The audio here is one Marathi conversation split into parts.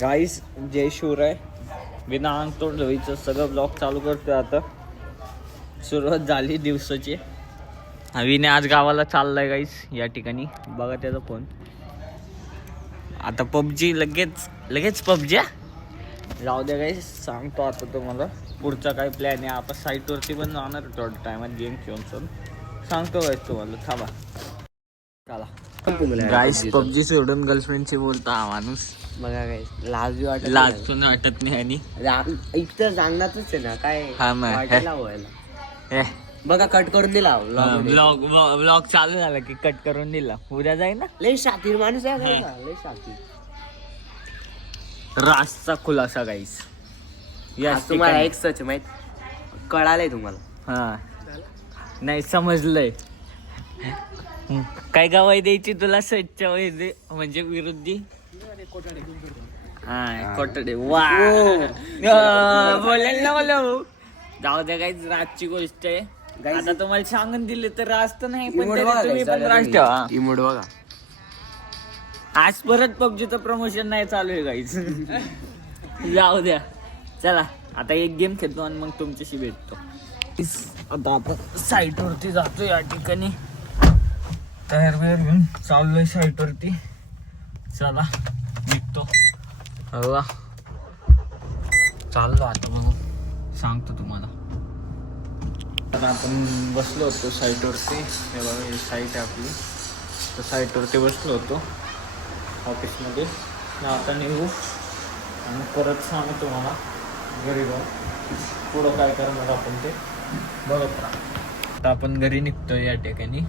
गाईस जय शिवराय. विना अंग तोंड धुईचं सगळं ब्लॉग चालू करतोय आता. सुरुवात झाली दिवसाची. विने आज गावाला चाललाय गाईस. या ठिकाणी बघा त्याचा फोन. आता पबजी लगेच पबजी जाऊ द्या गाईस. सांगतो आता तुम्हाला पुढचा काय प्लॅन आहे. आपण साईटवरती पण जाणार थोड्या टायमात गेम खेळून सांगतो गाईस तुम्हाला. थांबा चला गाईस. पबजी सोडून गर्लफ्रेंडशी बोलता हा माणूस. बघा काय लाज वाटत लाज पण वाटत नाही. आणि इथं सांगणारच आहे ना काय हा मग. वाटायला व्हायला. हे बघा कट करून दिला ब्लॉग चालू झाला की कट करून दिला. उद्या जाईल ना. लय शातीर माणूस आहे का? लय शातीर. रासचा खुलासा गाईस. आज तुम्हाला एक सच माहित कळालंय तुम्हाला. हा नाही समजलंय. काय गवाही द्यायची तुला सच्च म्हणजे विरुद्धी. हा कोटडे वा बोलेल ना मला. जाऊ द्या काहीच रातची गोष्ट आहे. आता तुम्हाला सांगून दिले तर रास्त नाही पण तुम्ही पण रास ठेवा. इमोट बघा. आज परत पबजीचं प्रमोशन नाही चालू आहे गाईच. जाऊ द्या चला. आता एक गेम खेळतो आणि मग तुमच्याशी भेटतो. आता आपण साईट वरती जातो. या ठिकाणी तयार बियार घेऊन चाललोय साईट वरती. चला निघतो. हवा चाललो आता बघू सांगतो तुम्हाला. आता आपण बसलो होतो साईटवरती. हे बघा ही साईट आहे आपली. तर साईटवरती बसलो होतो ऑफिसमध्ये. आता निघू आणि परत सांगू तुम्हाला घरी जाऊ पुढं काय करणार आपण ते बघत राहा. आता आपण घरी निघतोय. या ठिकाणी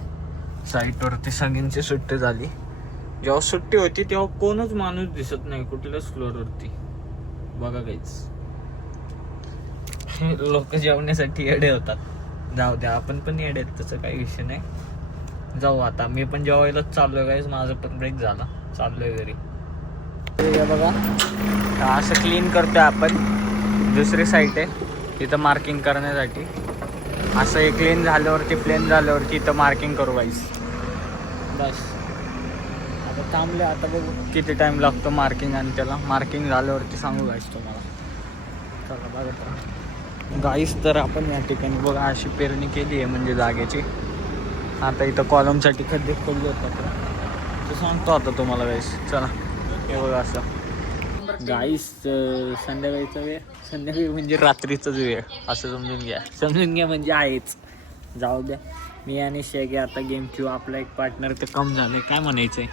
साईटवरती सगळ्यांची सुट्टी झाली. जेव्हा सुट्टी होती तेव्हा कोणच माणूस दिसत नाही कुठल्याच फ्लोअरवरती. बघा काहीच. लोक जेवण्यासाठी येडे होतात. जाऊ द्या आपण पण येडे आहेत. तसं काही विषय नाही. जाऊ आता. मी पण जेवायलाच चाललोय गाईस. माझा पण ब्रेक झाला. चाललोय घरी. बघा असं क्लीन करतोय आपण. दुसरी साईट आहे तिथं मार्किंग करण्यासाठी. असं हे क्लीन झाल्यावरती प्लेन झाल्यावरती इथं मार्किंग करू गाईस. बस आता थांबले. आता बघू किती टाइम लागतो मार्किंग. आणि त्याला मार्किंग झाल्यावरती सांगू गाईस तुम्हाला. चला बघत राहा गाईस. तर आपण या ठिकाणी बघा अशी पेरणी केली आहे म्हणजे जागेची. आता इथं कॉलमसाठी खड्डे खोलले होतात ते सांगतो आता तुम्हाला गाईस. चला हे बघा असं गाईस. संध्याकाळीचा वेळ. संध्याकाळी म्हणजे रात्रीचाच वेळ असं समजून घ्या. समजून घ्या म्हणजे आहेच. जाऊ द्या. मी आणि शेगे आता गेम खेळू. आपला एक पार्टनर ते कम झाले. काय म्हणायचंय.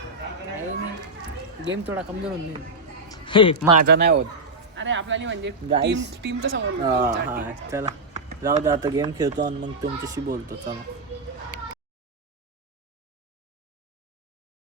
गेम थोडा कमजोर होऊन हे माझा नाही होत. अरे आपल्याला म्हणजे गाईस टीमचा समोर. हा चला जाऊ द्या. आता गेम खेळतो आणि मग तुमच्याशी बोलतो. चला